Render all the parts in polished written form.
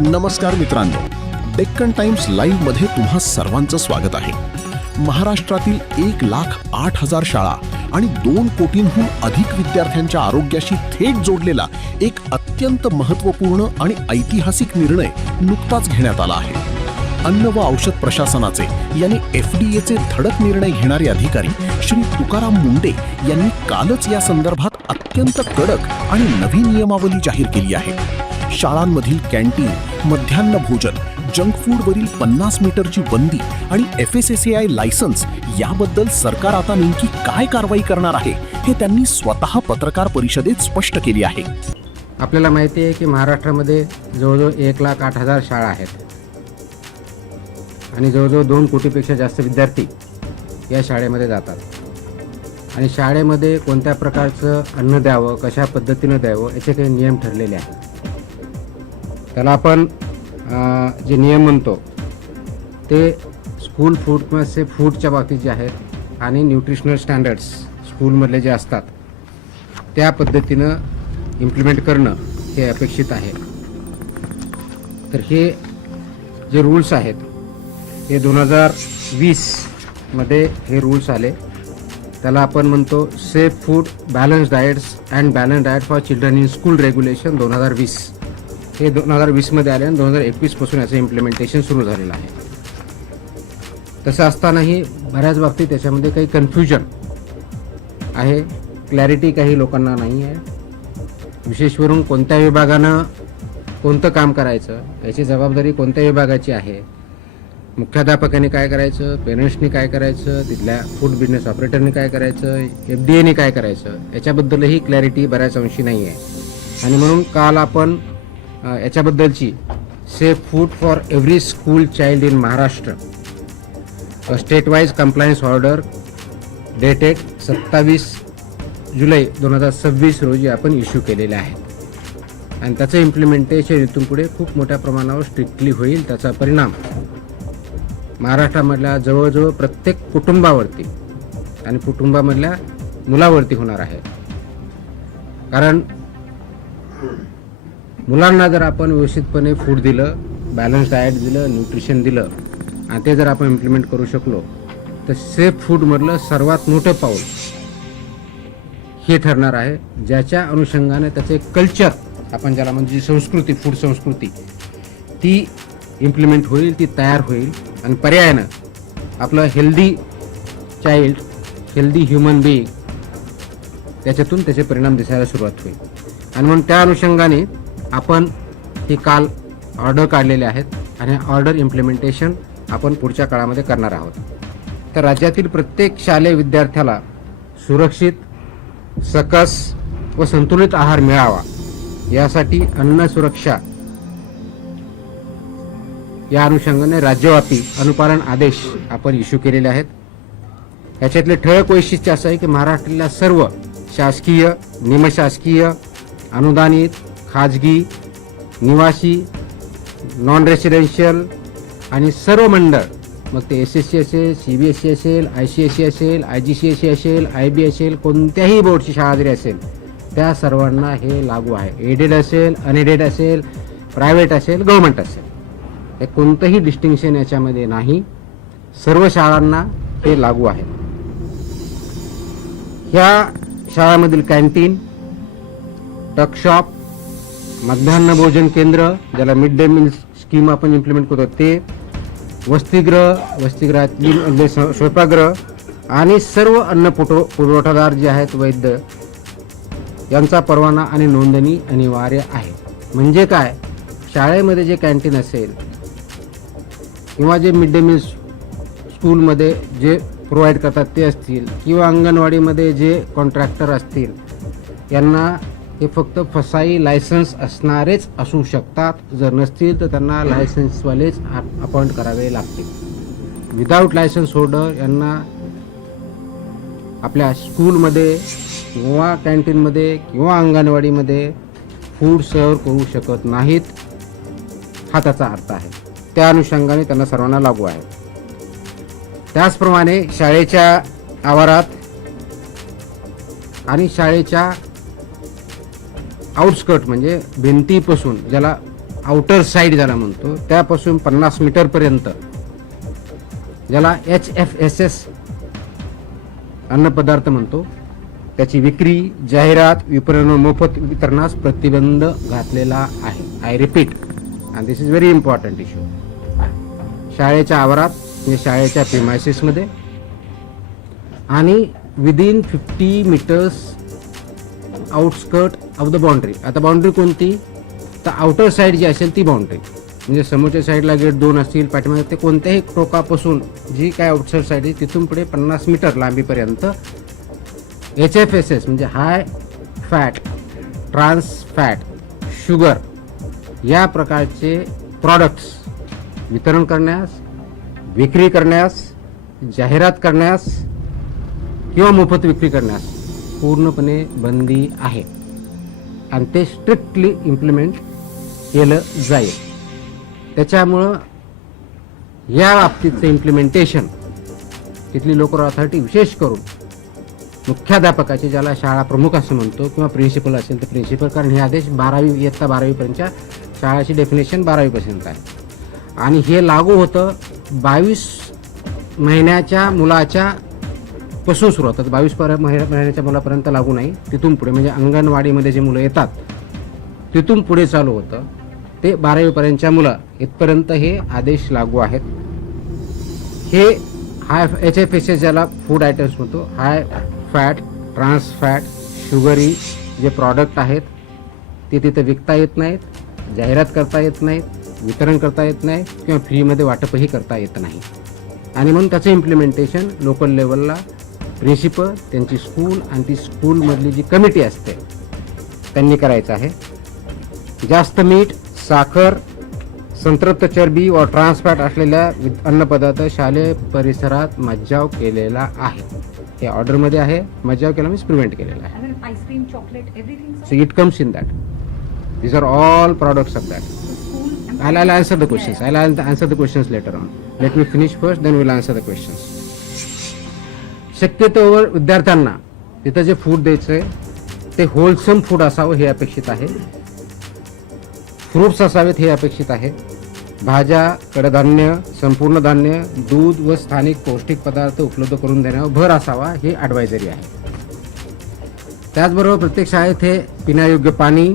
नमस्कार मित्रांनो, Deccan times live मध्ये तुम्हा सर्वांचं स्वागत आहे. महाराष्ट्रातील 1,08,000 शाळा आणि 2 कोटींहून अधिक विद्यार्थ्यांच्या आरोग्याशी थेट जोडलेला एक अत्यंत महत्त्वपूर्ण आणि ऐतिहासिक निर्णय नुकताच घेण्यात आला आहे. अन्न व औषध प्रशासनाचे यानी FDAचे धडक निर्णय घेणारे अधिकारी श्री तुकाराम मुंडे यांनी कालच या संदर्भात अत्यंत कडक आणि नवी नियमावली जाहीर केली आहे. शाळांमधील कॅन्टीन, मध्यान्ह भोजन, जंक फूडवरील 50 मीटरची बंदी आणि FSSAI लायसन्स याबद्दल सरकार आता नेमकी काय कारवाई करणार आहे हे त्यांनी स्वतः पत्रकार परिषदेत स्पष्ट केले आहे. आपल्याला माहिती आहे की महाराष्ट्रामध्ये जवळजवळ 1,08,000 शाळा आहेत आणि जवळजवळ 2 कोटीपेक्षा जास्त विद्यार्थी या शाळेमध्ये जातात. आणि शाळेमध्ये कोणत्या प्रकारचं अन्न द्यावं, कशा पद्धतीनं द्यावं याचे काही नियम ठरलेले आहेत. त्याला आपण जे नियम म्हणतो ते स्कूल फूड किंवा सेफ फूडच्या बाबतीत जे आहेत आणि न्यूट्रिशनल स्टँडर्ड्स स्कूलमधले जे असतात त्या पद्धतीनं इम्प्लिमेंट करणं हे अपेक्षित आहे. तर हे जे रूल्स आहेत हे 2020 मध्ये हे रूल्स आले. त्याला आपण म्हणतो safe food balance diets and balance diet for children in school regulation 2020. हे 2020 मध्ये आले आणि 2021 पासून याचं इम्प्लिमेंटेशन सुरू झालेलं आहे. तसं असतानाही बऱ्याच बाबतीत त्याच्यामध्ये काही कन्फ्युजन आहे, क्लॅरिटी काही लोकांना नाही आहे. विशेषवरून कोणत्या विभागानं कोणतं काम करायचं याची जबाबदारी कोणत्या विभागाची आहे, मुख्याध्यापकांनी काय करायचं, पेरेंट्सनी काय करायचं, तिथल्या फूड बिझनेस ऑपरेटरनी काय करायचं, FDAने काय करायचं याच्याबद्दलही क्लॅरिटी बऱ्याच अंशी नाही आहे. आणि म्हणून काल आपण याच्याबद्दलची safe food for every school child in Maharashtra state wise compliance order dated 27 जुलै 2026 रोजी आपण इश्यू केलेले आहेत. आणि त्याचं इम्प्लिमेंटेशन इथून पुढे खूप मोठ्या प्रमाणावर स्ट्रिक्टली होईल. त्याचा परिणाम महाराष्ट्रामधल्या जवळजवळ प्रत्येक कुटुंबावरती आणि कुटुंबामधल्या मुलावरती होणार आहे. कारण मुलांना जर आपण व्यवस्थितपणे फूड दिलं, बॅलन्स डाएट दिलं, न्यूट्रिशन दिलं आणि ते जर आपण इम्प्लिमेंट करू शकलो तर सेफ फूडमधलं सर्वात मोठं पाऊल हे ठरणार आहे, ज्याच्या अनुषंगाने त्याचे कल्चर आपण ज्याला म्हणजे संस्कृती, फूड संस्कृती ती इम्प्लिमेंट होईल, ती तयार होईल. आणि पर्यायानं आपलं healthy child, healthy human being त्याच्यातून त्याचे परिणाम दिसायला सुरुवात होईल. आणि म्हणून त्या अनुषंगाने आपण ही काल ऑर्डर काढलेले आहेत आणि ऑर्डर इम्प्लिमेंटेशन आपण पुढच्या काळामध्ये करणार आहोत. तर राज्यातील प्रत्येक शालेय विद्यार्थ्याला सुरक्षित, सकस व संतुलित आहार मिळावा यासाठी अन्न सुरक्षा या अनुषंगाने राज्यव्यापी अनुपालन आदेश आपण इश्यू केलेले आहेत. याच्यातले ठळक वैशिष्ट्य असं आहे की महाराष्ट्रातल्या सर्व शासकीय, निमशासकीय, अनुदानित, खाजगी, निवासी, नॉन रेसिडेन्शियल आणि सर्व मंडळ, मग ते SSC असेल, CBSE असेल, ICSE असेल, IGCSE असेल, IB असेल, कोणत्याही बोर्डची शाळा जरी असेल त्या सर्वांना हे लागू आहे. एडेड असेल, अनएडेड असेल, प्रायव्हेट असेल, गव्हर्नमेंट असेल, हे कोणतंही डिस्टिंक्शन याच्यामध्ये नाही. सर्व शाळांना हे लागू आहे. ह्या शाळांमधील कॅन्टीन, टकशॉप, मध्यान्ह भोजन केंद्र ज्याला मिड डे मील स्कीम आपण इम्प्लिमेंट करतो ते, वसतिगृहातील स्वयंपाकगृह आणि सर्व अन्न पुरवठादार जे आहेत वैद्य यांचा परवाना आणि नोंदणी अनिवार्य आहे. म्हणजे काय, शाळेमध्ये जे कॅन्टीन असेल किंवा जे मिड डे मील स्कूलमध्ये जे प्रोव्हाइड करतात ते असतील किंवा अंगणवाडीमध्ये जे कॉन्ट्रॅक्टर असतील यांना हे फक्त फसाई लायसन्स असणारेच असू शकतात. जर नसतील तर त्यांना लायसन्सवालेच अपॉइंट करावे लागतील. विदाऊट लायसन्स होल्डर यांना आपल्या स्कूलमध्ये किंवा कॅन्टीनमध्ये किंवा अंगणवाडीमध्ये फूड सर्व करू शकत नाहीत, हा त्याचा अर्थ आहे. त्या अनुषंगाने त्यांना सर्वांना लागू आहे. त्याचप्रमाणे शाळेच्या आवारात आणि शाळेच्या आउटस्कर्ट म्हणजे भिंतीपासून ज्याला आउटर साईड ज्याला म्हणतो त्यापासून 50 मीटरपर्यंत ज्याला HFSS अन्नपदार्थ म्हणतो त्याची विक्री, जाहिरात, विपणन व मोफत वितरणास प्रतिबंध घातलेला आहे. I repeat, and this is very important issue. शाळेच्या आवारात म्हणजे शाळेच्या प्रिमायसेसमध्ये आणि within 50 metres outskirt of the boundary. आता बाउंड्री कोणती, तर आउटर साईड जी असेल ती बाउंड्री, म्हणजे समोरच्या साईडला गेट 2 असतील, पाठीमागे ते कोणत्याही टोकापासून जी काय आउटसाईड साईड आहे तिथून पुढे 50 मीटर लांबीपर्यंत HFSS म्हणजे high fat, trans fat, sugar या प्रकारचे प्रॉडक्ट्स वितरण करण्यास, विक्री करण्यास, जाहिरात करण्यास किंवा मोफत विक्री करण्यास पूर्णपणे बंदी आहे आणि ते स्ट्रिक्टली इम्प्लिमेंट केलं जाईल. त्याच्यामुळं या बाबतीचं इम्प्लिमेंटेशन तिथली लोकल अथॉरिटी विशेष करून मुख्याध्यापकाचे, ज्याला शाळा प्रमुख असं म्हणतो, किंवा प्रिन्सिपल असेल तर प्रिन्सिपल, कारण हे आदेश 12वी इयत्ता 12वीपर्यंतच्या शाळाची डेफिनेशन 12वीपर्यंत आहे आणि हे लागू होतं 22 महिन्याच्या मुलाच्या पासून सुरू होतात. 22 महिन्याच्या मुलापर्यंत लागू नाही, तिथून पुढे म्हणजे अंगणवाडीमध्ये जे मुलं येतात तिथून पुढे चालू होतं ते 12वीपर्यंतच्या मुलं इथपर्यंत हे आदेश लागू आहेत. हे हाय HFSS ज्याला फूड आयटम्स म्हणतो, high fat, trans fat, sugary जे प्रॉडक्ट आहेत ते तिथं विकता येत नाहीत, जाहिरात करता येत नाहीत, वितरण करता येत नाही किंवा फ्रीमध्ये वाटपही करता येत नाही. आणि म्हणून त्याचं इम्प्लिमेंटेशन लोकल लेवलला प्रिन्सिपल, त्यांची स्कूल आणि ती स्कूलमधली जी कमिटी असते त्यांनी करायचं आहे. जास्त मीठ, साखर, संतृप्त चरबी व ट्रान्सफॅट असलेल्या अन्नपदार्थ शालेय परिसरात मज्जाव केलेला आहे. हे ऑर्डरमध्ये आहे. मज्जाव केला मीन्स प्रिव्हेंट केलेला आहे. Ice cream, chocolate, everything. So it comes in that. These are all products of that. I'll answer the questions. I'll answer the questions later on. Let me finish first, then we'll answer the questions. शक्यतोवर विद्यार्थ्यांना तिथं जे food द्यायचंय ते wholesome food असावं हे अपेक्षित आहे. फ्रूट्स असावेत हे अपेक्षित आहे. भाज्या, कडधान्य, संपूर्ण धान्य, दूध व स्थानिक पौष्टिक पदार्थ उपलब्ध करून देण्यावर भर असावा हे ॲडवायझरी आहे. त्याचबरोबर प्रत्येक शाळेत हे पिण्यायोग्य पाणी,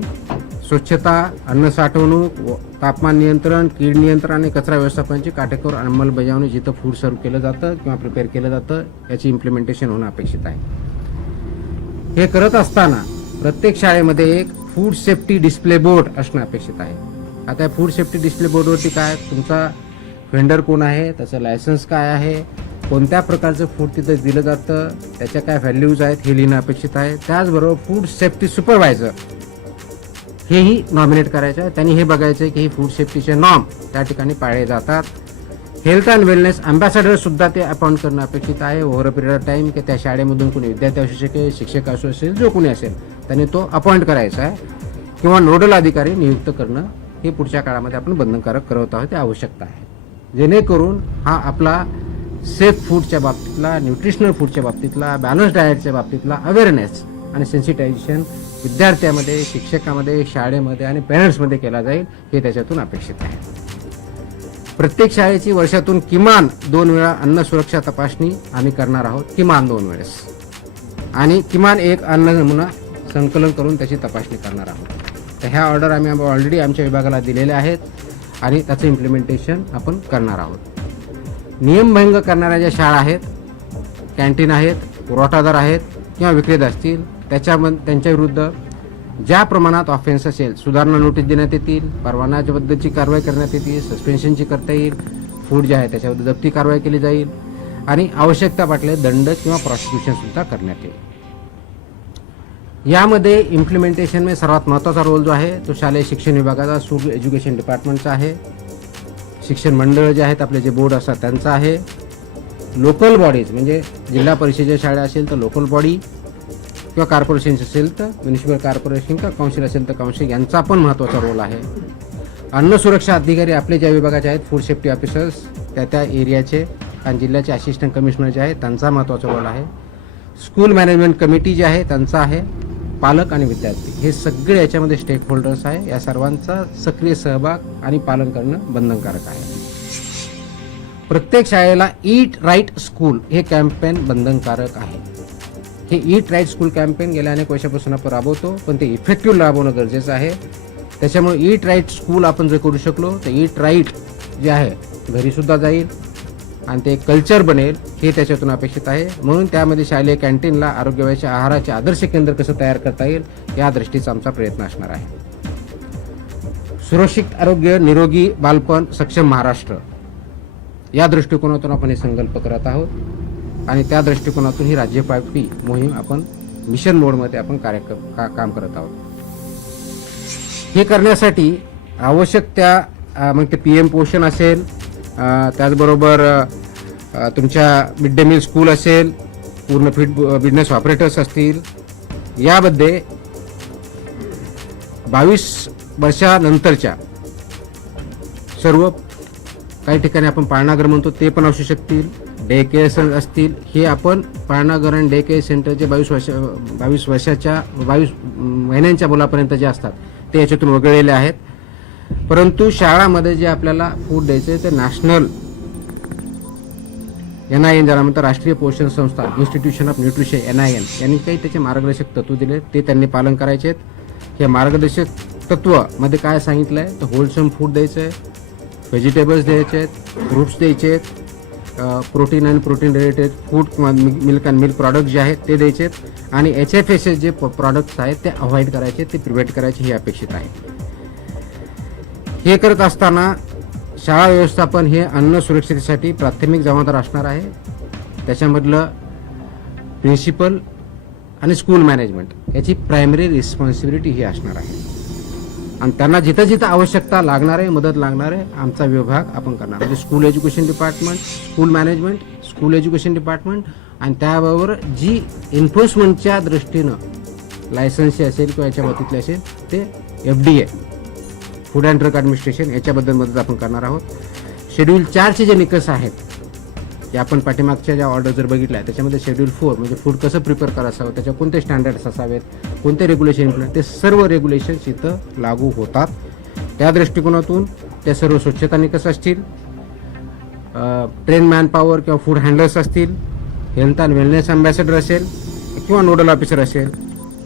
स्वच्छता, अन्न साठवणूक, तापमान नियंत्रण, कीड नियंत्रण आणि कचरा व्यवस्थापनाची काटेकोर अंमलबजावणी जिथं फूड सर्व केलं जातं किंवा प्रिपेअर केलं जातं याची इम्प्लिमेंटेशन होणं अपेक्षित आहे. हे करत असताना प्रत्येक शाळेमध्ये एक फूड सेफ्टी डिस्प्ले बोर्ड असणं अपेक्षित आहे. आता या फूड सेफ्टी डिस्प्ले बोर्डवरती काय, तुमचा व्हेंडर कोण आहे, त्याचं लायसन्स काय आहे, कोणत्या प्रकारचं फूड तिथं दिलं जातं, त्याच्या काय व्हॅल्यूज आहेत हे लिहिणं अपेक्षित आहे. त्याचबरोबर फूड सेफ्टी सुपरवायझर हेही नॉमिनेट करायचं आहे. त्यांनी हे बघायचं आहे की ही फूड सेफ्टीचे नॉर्म त्या ठिकाणी पाळले जातात. हेल्थ अँड वेलनेस अँबॅसेडर सुद्धा ते अपॉइंट करणं अपेक्षित आहे over a period of time, की त्या शाळेमधून कोणी विद्यार्थी असू शकेल, शिक्षक असू असेल, जो कोणी असेल त्यांनी तो अपॉइंट करायचा आहे किंवा नोडल अधिकारी नियुक्त करणं हे पुढच्या काळामध्ये आपण बंधनकारक करत आहोत, ते आवश्यकता आहे. जेणेकरून हा आपला सेफ फूडच्या बाबतीतला, न्यूट्रिशनल फूडच्या बाबतीतला, बॅलन्स डाएटच्या बाबतीतला अवेअरनेस आणि सेन्सिटायझेशन विद्यार्थ्यामध्ये, शिक्षकामध्ये, शाळेमध्ये आणि पेरेंट्समध्ये केला जाईल हे त्याच्यातून अपेक्षित आहे. प्रत्येक शाळेची वर्षातून किमान 2 वेळा अन्न सुरक्षा तपासणी आम्ही करणार आहोत, किमान 2 वेळेस, आणि किमान एक अन्न नमुना संकलन करून त्याची तपासणी करणार आहोत. तर ह्या ऑर्डर आम्ही ऑलरेडी आमच्या विभागाला दिलेल्या आहेत आणि त्याचं इम्प्लिमेंटेशन आपण करणार आहोत. नियमभंग करणाऱ्या ज्या शाळा आहेत, कॅन्टीन आहेत, पुरवठादार आहेत किंवा विक्रेते असतील त्यांच्या विरुद्ध ज्या प्रमाणात ऑफेन्स असेल सुधारणा नोटीस देण्यात येतील, परवानाच्याबद्दलची कारवाई करण्यात येतील, सस्पेन्शनची करता येईल, फूड जे आहे त्याच्याबद्दल जप्ती कारवाई केली जाईल आणि आवश्यकता वाटले दंड किंवा प्रॉसिक्युशन सुद्धा करण्यात येईल. यामध्ये इम्प्लिमेंटेशनमध्ये सर्वात महत्त्वाचा रोल जो आहे तो शालेय शिक्षण विभागाचा, स्कूल एज्युकेशन डिपार्टमेंटचा आहे. शिक्षण मंडळ जे आहेत आपले, जे बोर्ड असतात त्यांचा आहे. लोकल बॉडीज म्हणजे जिल्हा परिषदेच्या शाळा असेल तर लोकल बॉडी किंवा कॉर्पोरेशन असेल तर म्युनिसिपल कॉर्पोरेशन किंवा काउन्सिल असेल तर काउन्सिल, यांचा पण महत्त्वाचा रोल आहे. अन्न सुरक्षा अधिकारी आपले ज्या विभागाचे आहेत, फूड सेफ्टी ऑफिसर्स त्या एरियाचे आणि जिल्ह्याचे असिस्टंट कमिशनर जे आहेत त्यांचा महत्त्वाचा रोल आहे. स्कूल मॅनेजमेंट कमिटी जी आहे त्यांचा आहे. पालक आणि विद्यार्थी हे सगळे याच्यामध्ये स्टेक होल्डर्स आहे. या सर्वांचा सक्रिय सहभाग आणि पालन करणं बंधनकारक आहे. प्रत्येक शाळेला ईट राईट स्कूल हे कॅम्पेन बंधनकारक आहे. हे ईट राईट स्कूल कॅम्पेन गेल्या अनेक वर्षापासून आपण राबवतो, पण ते इफेक्टिव्ह राबवणं गरजेचं आहे. त्याच्यामुळे ईट राईट स्कूल आपण जर करू शकलो तर ईट राईट जे आहे घरीसुद्धा जाईल आणि ते कल्चर बनेल हे त्याच्यातून अपेक्षित आहे. म्हणून त्यामध्ये शालेय कॅन्टीनला आरोग्यवाच्या आहाराचे आदर्श केंद्र कसं तयार करता येईल या दृष्टीचा आमचा प्रयत्न असणार आहे. सुरक्षित आरोग्य, निरोगी बालपण, सक्षम महाराष्ट्र या दृष्टिकोनातून आपण हे संकल्प करत आहोत आणि त्या दृष्टिकोनातून ही राज्यव्यापी मोहीम आपण मिशन मोडमध्ये आपण काम करत आहोत. हे करण्यासाठी आवश्यक त्या मग ते PM पोषण असेल, त्याचबरोबर तुमच्या मिड डे मील स्कूल असेल, पूर्ण फिट बिझनेस ऑपरेटर्स असतील, यामध्ये 22 वर्षानंतरच्या सर्व काही ठिकाणी आपण पाळणाघर म्हणतो ते पण असू शकतील, डे केअर असतील. हे आपण पाळणाघर आणि डे केअर सेंटरचे 22 वर्षाच्या 22 महिन्यांच्या मुलापर्यंत जे असतात ते याच्यातून वगळलेले आहेत. परंतु शाळामध्ये जे आपल्याला फूड द्यायचे ते नॅशनल NIN ज्याला म्हणतात राष्ट्रीय पोषण संस्था, इन्स्टिट्यूशन ऑफ न्यूट्रिशन NIN यांनी काही त्याचे मार्गदर्शक तत्व दिले ते त्यांनी पालन करायचे आहेत. हे मार्गदर्शक तत्व मध्ये काय सांगितलं आहे तर होलसम फूड द्यायचं आहे, व्हेजिटेबल्स द्यायचे आहेत, फ्रूट्स द्यायचे आहेत, प्रोटीन आणि प्रोटीन रिलेटेड फूड किंवा मिल्क अँड मिल्क प्रॉडक्ट जे आहेत ते द्यायचे आहेत आणि HFSS जे प्रॉडक्ट्स आहेत ते अवॉइड करायचे, ते प्रिव्हेंट करायचे हे अपेक्षित आहे. हे करत असताना शाळा व्यवस्थापन हे अन्न सुरक्षिततेसाठी प्राथमिक जबाबदार असणार आहे. त्याच्यामधलं प्रिन्सिपल आणि स्कूल मॅनेजमेंट याची प्रायमरी रिस्पॉन्सिबिलिटी ही असणार आहे आणि त्यांना जिथं जिथं आवश्यकता लागणार आहे, मदत लागणार आहे, आमचा विभाग आपण करणार म्हणजे school education department, school management, school education department आणि त्याबरोबर जी एन्फोर्समेंटच्या दृष्टीनं लायसन्सची असेल किंवा याच्या बाबतीतले असेल ते FDA food and drug administration याच्याबद्दल मदत आपण करणार आहोत. शेड्यूल 4चे जे निकष आहेत ते आपण पाठीमागच्या ज्या ऑर्डर जर बघितल्या त्याच्यामध्ये शेड्यूल 4 म्हणजे फूड कसं प्रिपेअर करायचं, त्याच्या कोणते स्टँडर्ड्स असावेत, कोणते रेग्युलेशन इम्प्लिमेंट, ते सर्व रेग्युलेशन्स इथं लागू होतात. त्या दृष्टिकोनातून त्या सर्व स्वच्छता निकष असतील, ट्रेन मॅनपॉवर किंवा फूड हँडलर्स असतील, हेल्थ अँड वेलनेस अँबॅसेडर असेल किंवा नोडल ऑफिसर असेल,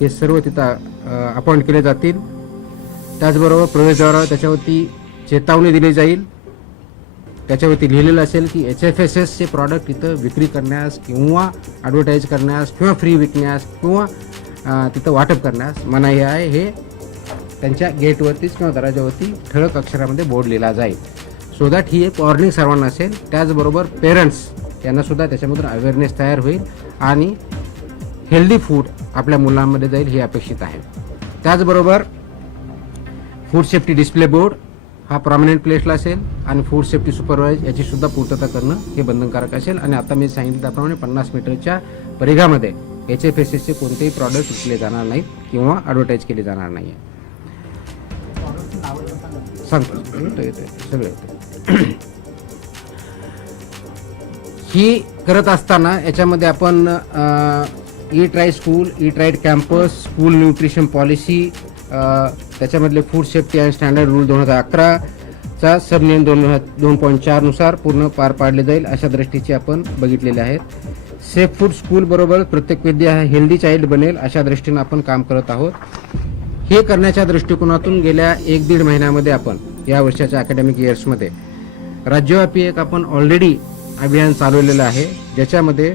हे सर्व तिथं अपॉइंट केले जातील. त्याचबरोबर प्रवेशद्वारावर त्याच्यावरती चेतावणी दिली जाईल, त्याच्यावरती लिहिलेलं असेल की HFSS चे प्रॉडक्ट इथं विक्री करण्यास किंवा ॲडव्हर्टाईज करण्यास किंवा फ्री विकण्यास किंवा तिथं वाटप करण्यास मनाई आहे. हे त्यांच्या गेटवरतीच किंवा दरवाजावरती ठळक अक्षरामध्ये बोर्ड लिहिला जाईल. सो दॅट ही एक वॉर्निंग सर्वांना असेल. त्याचबरोबर पेरेंट्स यांनासुद्धा त्याच्यामधून अवेअरनेस तयार होईल आणि हेल्दी फूड आपल्या मुलांमध्ये जाईल हे अपेक्षित आहे. त्याचबरोबर फूड सेफ्टी डिस्प्ले बोर्ड हा प्रॉमिनंट प्लेसला असेल आणि फूड सेफ्टी सुपरवाइज याची सुद्धा पूर्तता करणं हे बंधनकारक असेल. आणि आता मी सांगितलं त्याप्रमाणे 50 मीटरच्या परिघामध्ये HFSS चे कोणतेही प्रॉडक्ट विकले जाणार नाहीत किंवा ॲडव्हर्टाईज केले जाणार नाही. सांगतो सगळं येतं. ही करत असताना याच्यामध्ये आपण eat right school, eat right campus, school nutrition policy, त्याच्यामधले food safety and standard rule 2011चा सबनियम 2.4 नुसार पूर्ण पार पाडले जाईल अशा दृष्टीचे आपण बघितलेले आहेत. सेफ फूड स्कूल बरोबर प्रत्येक विद्या हेल्दी चाइल्ड बनेल अशा दृष्टीनं आपण काम करत आहोत. हे करण्याच्या दृष्टिकोनातून गेल्या 1-1.5 महिन्यामध्ये आपण या वर्षाच्या अकॅडमिक इयर्समध्ये राज्यव्यापी एक आपण ऑलरेडी अभियान चालवलेलं आहे, ज्याच्यामध्ये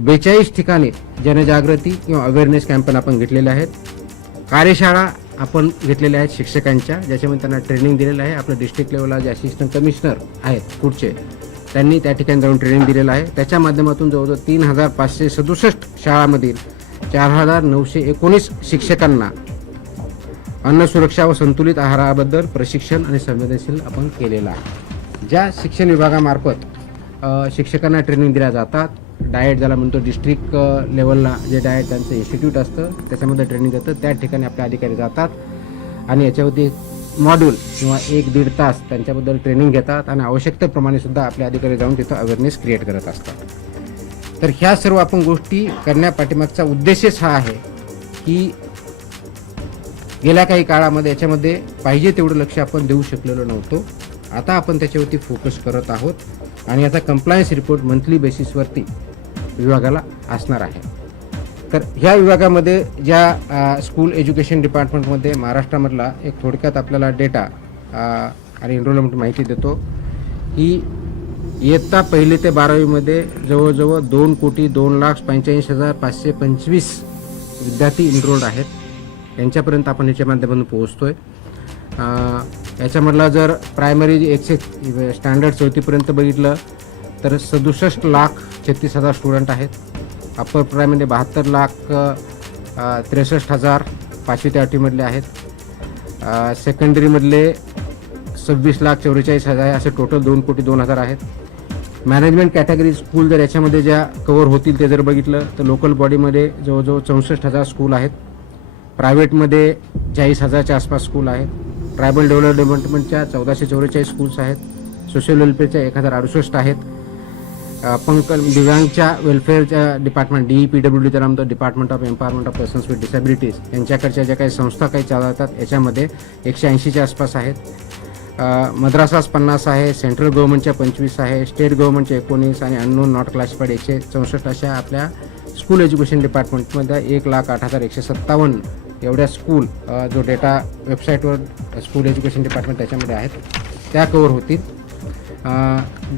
42 ठिकाणी जनजागृती किंवा अवेअरनेस कॅम्पेन आपण घेतलेले आहेत. कार्यशाळा आपण घेतलेल्या आहेत शिक्षकांच्या, ज्याच्यामध्ये त्यांना ट्रेनिंग दिलेलं आहे. आपल्या डिस्ट्रिक्ट लेवलला जे असिस्टंट कमिशनर आहेत फूडचे त्यांनी त्या ठिकाणी जाऊन ट्रेनिंग दिलेलं आहे. त्याच्या माध्यमातून जवळजवळ 3567 शाळांमधील 4919 शिक्षकांना अन्न सुरक्षा व संतुलित आहाराबद्दल प्रशिक्षण आणि संवेदनशील आपण केलेलं आहे. ज्या शिक्षण विभागामार्फत शिक्षकांना ट्रेनिंग दिल्या जातात, डाएट ज्याला म्हणतो डिस्ट्रिक्ट लेवलला जे डाएट त्यांचं इन्स्टिट्यूट असतं त्याच्यामध्ये ट्रेनिंग देतं, त्या ठिकाणी आपले अधिकारी जातात आणि याच्यावरती मॉड्यूल किंवा 1-1.5 तास त्यांच्याबद्दल ट्रेनिंग घेतात आणि आवश्यकतेप्रमाणे सुद्धा आपले अधिकारी जाऊन तिथं अवेअरनेस क्रिएट करत असतात. तर ह्या सर्व आपण गोष्टी करण्यापाठीमागचा उद्देशच हा आहे की गेल्या काही काळामध्ये याच्यामध्ये पाहिजे तेवढं लक्ष आपण देऊ शकलेलो नव्हतो. आता आपण त्याच्यावरती फोकस करत आहोत आणि याचा कंप्लायन्स रिपोर्ट मंथली बेसिसवरती विभागाला असणार आहे. तर ह्या विभागामध्ये ज्या स्कूल एज्युकेशन डिपार्टमेंटमध्ये महाराष्ट्रामधला एक थोडक्यात आपल्याला डेटा आणि एनरोलमेंट माहिती देतो की इयत्ता 1ली ते 12वीमध्ये जवळजवळ 2,02,85,525 विद्यार्थी इनरोल्ड आहेत. यांच्यापर्यंत आपण ह्याच्या माध्यमातून पोहोचतोय. याच्यामधला जर प्रायमरी स्टँडर्ड 4थीपर्यंत बघितलं तर 67,36,000 स्टुडंट आहेत. अप्पर प्रायमरी 72,63,000 5वी ते 8वीमधले आहेत. सेकंडरीमधले 26,44,000 असे टोटल 2,02,00,000 आहेत. मॅनेजमेंट कॅटेगरी स्कूल जर याच्यामध्ये ज्या कव्हर होतील ते जर बघितलं तर लोकल बॉडीमध्ये जवळजवळ 64,000 स्कूल आहेत. प्रायव्हेटमध्ये 40,000च्या आसपास स्कूल आहेत. ट्रायबल डेव्हलपमेंटच्या 1,444 स्कूल्स आहेत. सोशल वेलफेअरच्या 1,068 आहेत. दिव्यांगच्या वेलफेअरच्या डिपार्टमेंट DEPWD त्याला म्हणतो, department of empowerment of persons with disabilities, यांच्याकडच्या ज्या काही संस्था काही चालवतात याच्यामध्ये 180च्या आसपास आहेत. मद्रासास 50 आहे, सेंट्रल गव्हर्नमेंटच्या 25 आहे, स्टेट गव्हर्नमेंटच्या 19 आणि अननोन नॉट क्लासिफाईड 164 अशा आपल्या स्कूल एज्युकेशन डिपार्टमेंटमध्ये 1,08,157 एवढ्या स्कूल जो डेटा वेबसाईटवर स्कूल एज्युकेशन डिपार्टमेंट त्याच्यामध्ये आहेत त्या कव्हर होतील.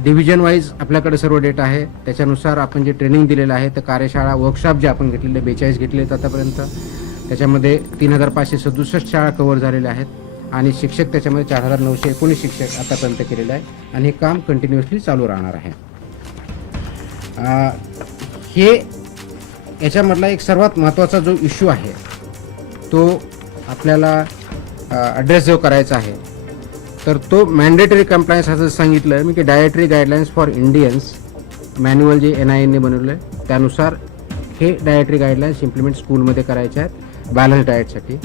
डिव्हिजन वाईज आपल्याकडे सर्व डेटा आहे. त्याच्यानुसार आपण जे ट्रेनिंग दिलेलं आहे तर कार्यशाळा वर्कशॉप जे आपण घेतलेले 42 घेतले आहेत आतापर्यंत, त्याच्यामध्ये 3,567 शाळा कव्हर झालेल्या आहेत आणि शिक्षक त्याच्यामध्ये 4,919 शिक्षक आतापर्यंत केलेले आहे आणि हे काम कंटिन्युअसली चालू राहणार आहे. हे याच्यामधला एक सर्वात महत्त्वाचा जो इश्यू आहे तो आपल्याला ॲड्रेस जो करायचा आहे तर तो मॅन्डेटरी कंप्लायन्स असं सांगितलं मी की dietary guidelines for Indians manual जे NIN बनवलं आहे त्यानुसार हे डायटरी गाईडलाईन्स इम्प्लिमेंट स्कूलमध्ये करायचे आहेत बॅलन्स डाएटसाठी.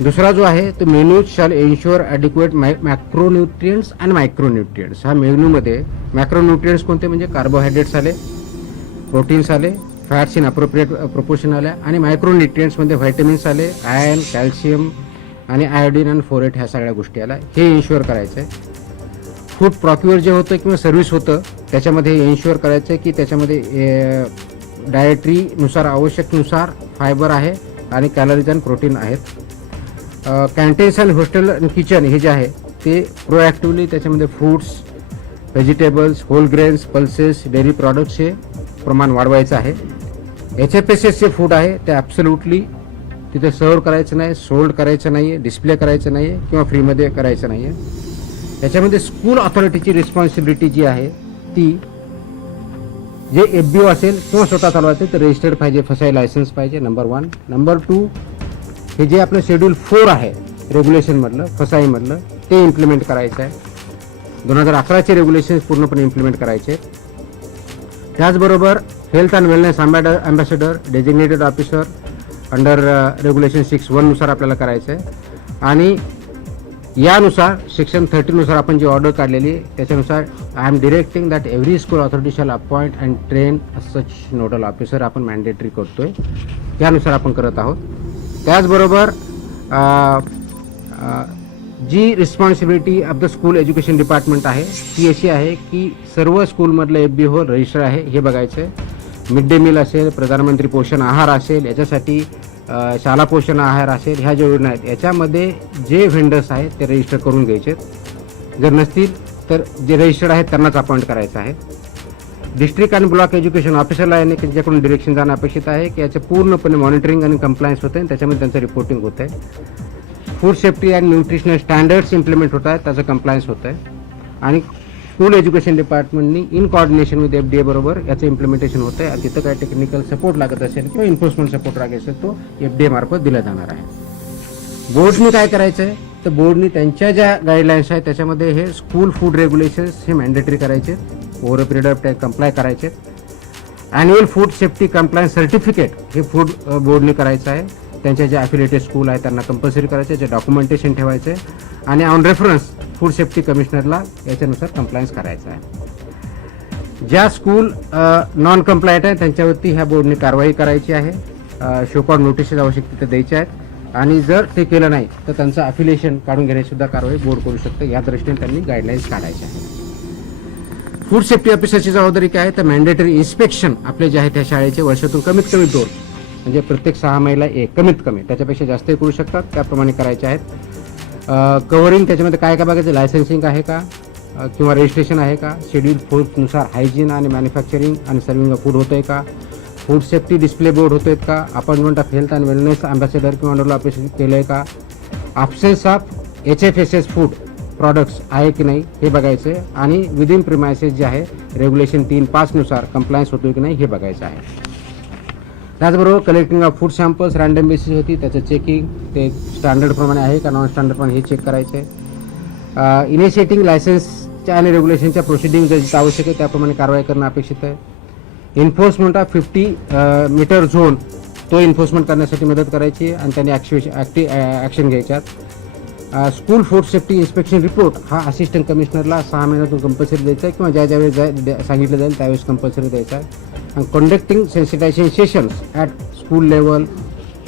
दुसरा जो आहे तो menu shall ensure adequate macronutrients and micronutrients. हा मेन्यूमध्ये मॅक्रोन्यूट्रियंट्स कोणते म्हणजे कार्बोहायड्रेट्स आले, प्रोटीन्स आले, फॅट्स इन अप्रोप्रिएट प्रोपोर्शन आल्या आणि मायक्रोन्यूट्रियंट्समध्ये व्हायटमिन्स आले, आयर्न, कॅल्शियम आणि आयोडीन आणि फोरेट ह्या सगळ्या गोष्टी आल्या. हे इन्श्युअर करायचं आहे. फूड प्रॉक्युअर जे होतं किंवा सर्व्हिस होतं त्याच्यामध्ये इन्श्युअर करायचं आहे की त्याच्यामध्ये डायटरीनुसार आवश्यकनुसार फायबर आहे आणि कॅलरीज आणि प्रोटीन आहेत. कॅन्टीन्स आणि हॉस्टेल आणि किचन हे जे आहे ते प्रोॲक्टिव्हली त्याच्यामध्ये fruits, vegetables, whole grains, pulses, dairy प्रॉडक्ट्सचे प्रमाण वाढवायचं आहे. HFSS जे फूड आहे ते ॲब्सोल्युटली तिथे सर्व करायचं नाही, सोल्ड करायचं नाही आहे, डिस्प्ले करायचं नाही आहे किंवा फ्रीमध्ये करायचं नाही आहे. याच्यामध्ये स्कूल ऑथॉरिटीची रिस्पॉन्सिबिलिटी जी आहे ती जे FBO असेल किंवा स्वतः चालवायचं तर रजिस्टर्ड पाहिजे, फसाई लायसन्स पाहिजे, नंबर 1. नंबर 2 हे जे आपलं शेड्यूल 4 आहे रेग्युलेशनमधलं फसाईमधलं ते इम्प्लिमेंट करायचं आहे. 2011चे रेग्युलेशन्स पूर्णपणे इम्प्लिमेंट करायचे. त्याचबरोबर health and wellness ambassador designated officer under regulation 6(1) नुसार आपल्याला करायचं आहे आणि यानुसार सेक्शन 30 नुसार आपण जी ऑर्डर काढलेली त्याच्यानुसार I am directing that every school authority shall appoint and train such nodal officer आपण मॅन्डेटरी करतोय त्यानुसार आपण करत आहोत. त्याचबरोबर जी responsibility of the school education department आहे ती अशी आहे की सर्व स्कूलमधलं FBO रजिस्टर आहे हे बघायचं आहे. मिड डे मील असेल, प्रधानमंत्री पोषण आहार असेल, याच्यासाठी शाळा पोषण आहार असेल, ह्या ज्या योजना आहेत याच्यामध्ये जे व्हेंडर्स आहेत ते रजिस्टर करून घ्यायचे. जर नसतील तर जे रजिस्टर्ड आहेत त्यांनाच अपॉइंट करायचं आहे. डिस्ट्रिक्ट आणि ब्लॉक एज्युकेशन ऑफिसरला याने त्यांच्याकडून डिरेक्शन जाणं अपेक्षित आहे की याचे पूर्णपणे मॉनिटरिंग आणि कंप्लायन्स होते आणि त्याच्यामध्ये त्यांचं रिपोर्टिंग होतं आहे. Food safety and nutritional standards implement होत आहेत त्याचं कंप्लायन्स होतं आहे आणि स्कूल एज्युकेशन डिपार्टमेंटनी इन कोऑर्डिनेशन विथ FDA बरोबर याचं इम्प्लिमेंटेशन होतं आहे. तिथं काय टेक्निकल सपोर्ट लागत असेल किंवा एन्फोर्समेंट सपोर्ट लागत असेल तो FDA मार्फत दिला जाणार आहे. बोर्डनी काय करायचं आहे तर बोर्डनी त्यांच्या ज्या गाईडलाईन्स आहेत त्याच्यामध्ये हे स्कूल फूड रेग्युलेशन्स हे मॅन्डेटरी करायचे, over a period of time comply करायचे. Annual food safety compliance certificate हे फूड बोर्डने करायचं आहे. त्यांच्या ज्या ॲफिलिएटेड स्कूल आहेत त्यांना कंपल्सरी करायचं आहे, जे डॉक्युमेंटेशन ठेवायचं आहे आणि ऑन रेफरन्स फूड सेफ्टी कमिशनरला याच्यानुसार कंप्लायन्स करायचं आहे. ज्या स्कूल नॉन कंप्लायंट आहे त्यांच्यावरती ह्या बोर्डने कारवाई करायची आहे शोकॉड नोटिसेस आवश्यक तिथे द्यायच्या आहेत आणि जर ते केलं नाही तर त्यांचं अफिलिएशन काढून घेण्याची सुद्धा कारवाई बोर्ड करू शकतं. या दृष्टीने त्यांनी गाईडलाईन्स काढायच्या आहेत. फूड सेफ्टी ऑफिसरची जबाबदारी काय आहे तर मॅन्डेटरी इन्स्पेक्शन आपले जे आहे त्या शाळेचे वर्षातून कमीत कमी 2 म्हणजे प्रत्येक 6 महिन्याला 1 कमीत कमी, त्याच्यापेक्षा जास्तही करू शकतात, त्याप्रमाणे करायचे आहेत. कव्हरिंग त्याच्यामध्ये काय काय बघायचं, लायसन्सिंग आहे का किंवा रजिस्ट्रेशन आहे का, शेड्यूल फूडनुसार हायजीन आणि मॅन्युफॅक्चरिंग आणि सर्विंग ऑफ फूड होतं आहे का, फूड सेफ्टी डिस्प्ले बोर्ड होतो आहेत का, appointment of health and wellness ambassador किंवा नोडल ऑफिसर केलं आहे का, absence of HFSS food products आहे की नाही हे बघायचं आहे आणि विदिन प्रिमायसेस जे आहे रेग्युलेशन 3(5) नुसार कंप्लायन्स होतो की नाही हे बघायचं आहे. त्याचबरोबर collecting of food samples random basis होती, त्याचं चेकिंग ते स्टँडर्डप्रमाणे आहे का नॉन स्टँडर्डप्रमाणे हे चेक करायचं आहे. इनिशिएटिंग लायसन्सच्या आणि रेग्युलेशनच्या प्रोसिडिंग जे आवश्यक आहे त्याप्रमाणे कारवाई करणं अपेक्षित आहे. एन्फोर्समेंट ऑफ 50 मीटर झोन तो एन्फोर्समेंट करण्यासाठी मदत करायची आणि त्यांनी ॲक्शन घ्यायच्यात. School food safety inspection report हा असिस्टंट कमिशनरला 6 महिन्यातून कंपल्सरी द्यायचा आहे किंवा ज्या ज्यावेळेस सांगितलं जाईल त्यावेळेस कंपल्सरी द्यायचा आहे. आणि conducting sensitisation sessions at school level,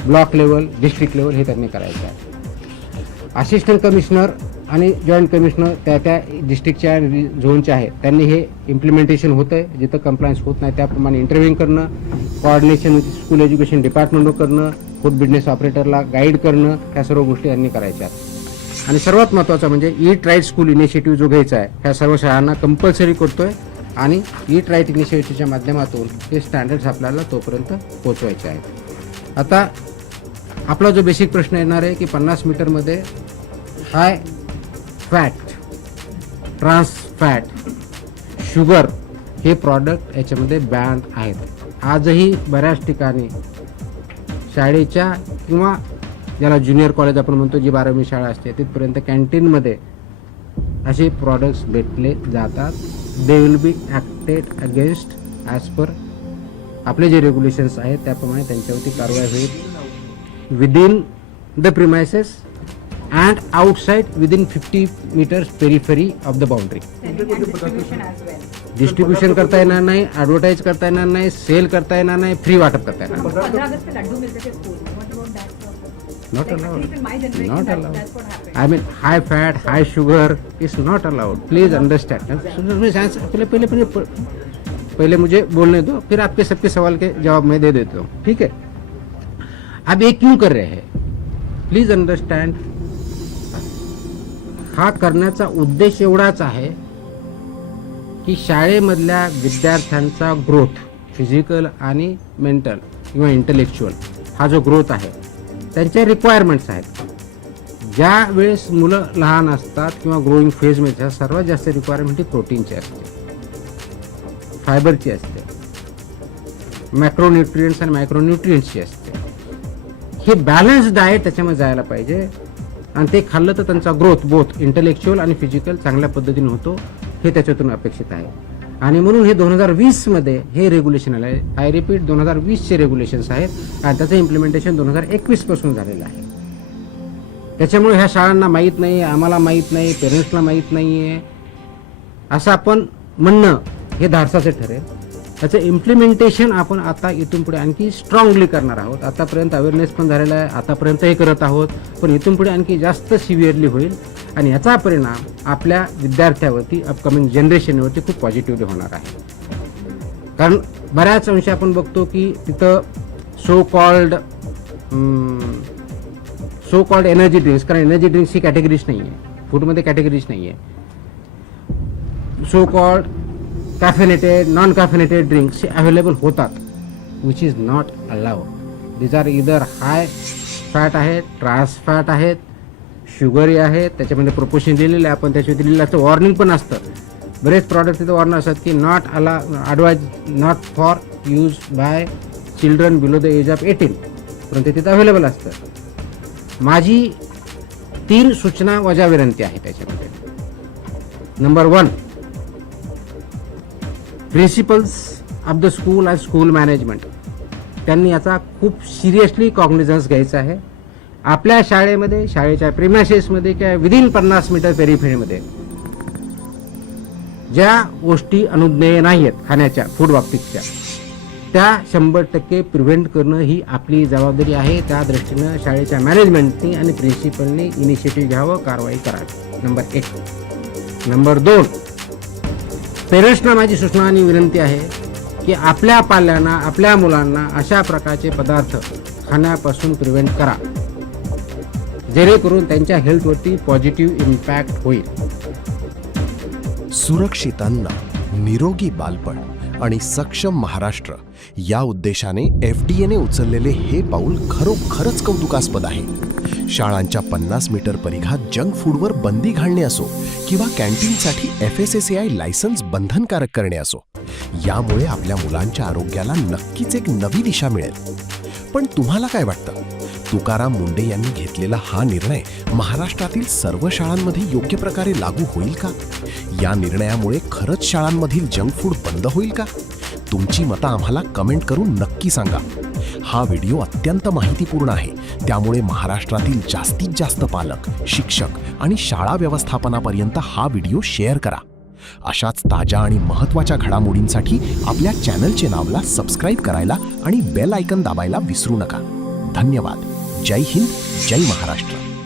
block level, district level हे त्यांनी करायचं आहे. असिस्टंट कमिशनर आणि जॉईंट कमिशनर त्या डिस्ट्रिक्टच्या झोनच्या आहे त्यांनी हे इम्प्लिमेंटेशन होतं आहे, जिथं कंप्लायन्स होत नाही त्याप्रमाणे इंटरव्ह्यू करणं, कोऑर्डिनेशन स्कूल एज्युकेशन डिपार्टमेंटवर करणं, फूड बिझनेस ऑपरेटरला गाईड करणं, ह्या सर्व गोष्टी त्यांनी करायच्या. आणि सर्वात महत्त्वाचं म्हणजे ईट राईट स्कूल इनिशिएटिव्ह जो घ्यायचा आहे ह्या सर्व शाळांना कंपल्सरी करतोय आणि ईट राईट इनिशिएटिव्हच्या माध्यमातून हे स्टँडर्ड्स आपल्याला तोपर्यंत पोचवायचे आहेत. आता आपला जो बेसिक प्रश्न येणार आहे की 50 मीटरमध्ये high fat, trans fat, sugar हे प्रॉडक्ट याच्यामध्ये बॅन आहेत. आजही बऱ्याच ठिकाणी शाळेच्या किंवा ज्याला ज्युनियर कॉलेज आपण म्हणतो जी 12वी शाळा असते तिथपर्यंत कॅन्टीनमध्ये असे प्रॉडक्ट्स भेटले जातात. They will be acted against as per आपले जे रेग्युलेशन्स आहेत त्याप्रमाणे त्यांच्यावरती कारवाई होईल within the premises and outside within 50 metres periphery of the boundary. Distribution करता येणार नाही, ॲडव्हर्टाईज करता येणार नाही, सेल करता येणार नाही, फ्री वाटप करता येणार नाही. Not allowed. Not allowed. I mean, high fat, high sugar is not allowed. Please understand. पहले मुझे बोलने दो, फिर आपके सबके सवाल के जवाब मैं दे देता हूँ, ठीक है? अब ये क्यों कर रहे हैं? Please understand. हा करण्याचा उद्देश एवढाच आहे की शाळेमधल्या विद्यार्थ्यांचा ग्रोथ फिजिकल आणि मेंटल किंवा इंटेलेक्च्युअल हा जो ग्रोथ आहे त्यांच्या रिक्वायरमेंट्स आहेत. ज्या वेळेस मुलं लहान असतात किंवा ग्रोईंग फेजमध्ये सर्वात जास्त रिक्वायरमेंट ही प्रोटीनची असते, फायबरची असते, मॅक्रोन्यूट्रियंट्स आणि मायक्रोन्यूट्रियंट्सची असते. हे बॅलन्स डाएट त्याच्यामध्ये जायला पाहिजे आणि ते खाल्लं तर त्यांचा ग्रोथ बोथ इंटेलेक्च्युअल आणि फिजिकल चांगल्या पद्धतीने होतो हे त्याच्यातून अपेक्षित आहे. आणि म्हणून हे 2020मध्ये हे रेग्युलेशन आलं आहे. आय रिपीट 2020चे रेग्युलेशन्स आहेत आणि त्याचं इम्प्लिमेंटेशन 2021 पासून झालेलं आहे. त्याच्यामुळे ह्या शाळांना माहीत नाही, आम्हाला माहीत नाही, पेरेंट्सला माहीत नाही आहे असं आपण म्हणणं हे धाडसाचे ठरेल. त्याचं इम्प्लिमेंटेशन आपण आता इथून पुढे आणखी स्ट्रॉंगली करणार आहोत. आतापर्यंत अवेअरनेस पण झालेला आहे, आतापर्यंत हे करत आहोत, पण इथून पुढे आणखी जास्त सिव्हिअरली होईल आणि याचा परिणाम आपल्या विद्यार्थ्यावरती अपकमिंग जनरेशनवरती खूप पॉझिटिव्हली होणार आहे. कारण बऱ्याच अंशी आपण बघतो की तिथं सो कॉल्ड एनर्जी ड्रिंक्स, कारण एनर्जी ड्रिंक्स ही कॅटेगरीज नाही आहे, फूडमध्ये कॅटेगरीज नाही आहे. So called caffeinated, non caffeinated drinks हे अवेलेबल होतात, which is not allowed. These are either high fat आहेत, ट्रान्स फॅट आहेत, शुगरी आहेत, त्याच्यामध्ये प्रोपोर्शन दिलेलं आहे. आपण त्याच्यावर दिलेलं असतं, वॉर्निंग पण असतं. बरेच प्रॉडक्ट तिथं वॉर्निंग असतात की not advise not for use by children below the age of 18, परंतु तिथं अवेलेबल असतं. माझी 3 सूचना वजा विनंती आहे त्याच्यामध्ये. Number 1, principles of the school and school management त्यांनी याचा खूप सिरियसली कॉग्निझन्स घ्यायचा आहे. आपल्या शाळेमध्ये, शाळेच्या प्रिमायसेसमध्ये किंवा विदिन 50 मीटर पेरिफेरीमध्ये ज्या गोष्टी अनुज्ञेय नाही आहेत खाण्याच्या फूड बाबतीतच्या त्या 100% प्रिव्हेंट करणं ही आपली जबाबदारी आहे. त्या दृष्टीनं शाळेच्या मॅनेजमेंटनी आणि प्रिन्सिपलने इनिशिएटिव्ह घ्यावं, कारवाई करावी. नंबर 1. नंबर 2, पेरेंट्सना माझी सूचना आणि विनंती आहे की आपल्या पाल्यांना, आपल्या मुलांना अशा प्रकारचे पदार्थ खाण्यापासून प्रिव्हेंट करा, जेणेकरून त्यांच्या हेल्थवरती पॉझिटिव्ह इम्पॅक्ट होईल. सुरक्षित अन्न, निरोगी बालपण आणि सक्षम महाराष्ट्र या उद्देशाने FDAने उचललेले हे पाऊल खरोखरच कौतुकास्पद आहे. शाळांच्या 50 मीटर परिघात जंक फूडवर बंदी घालणे असो किंवा कॅन्टीनसाठी FSSAI लायसन्स बंधनकारक करणे असो, यामुळे आपल्या मुलांच्या आरोग्याला नक्कीच एक नवी दिशा मिळेल. पण तुम्हाला काय वाटतं? तुकाराम मुंडे यांनी घेतलेला हा निर्णय महाराष्ट्रातील सर्व शाळांमध्ये योग्य प्रकारे लागू होईल का? या निर्णयामुळे खरंच शाळांमधील जंक फूड बंद होईल का? तुमची मतं आम्हाला कमेंट करून नक्की सांगा. हा व्हिडिओ अत्यंत माहितीपूर्ण आहे, त्यामुळे महाराष्ट्रातील जास्तीत जास्त पालक, शिक्षक आणि शाळा व्यवस्थापनापर्यंत हा व्हिडिओ शेअर करा. अशाच ताज्या आणि महत्त्वाच्या घडामोडींसाठी आपल्या चॅनलचे नावला सबस्क्राईब करायला आणि बेल आयकन दाबायला विसरू नका. धन्यवाद. जय हिंद, जय महाराष्ट्र.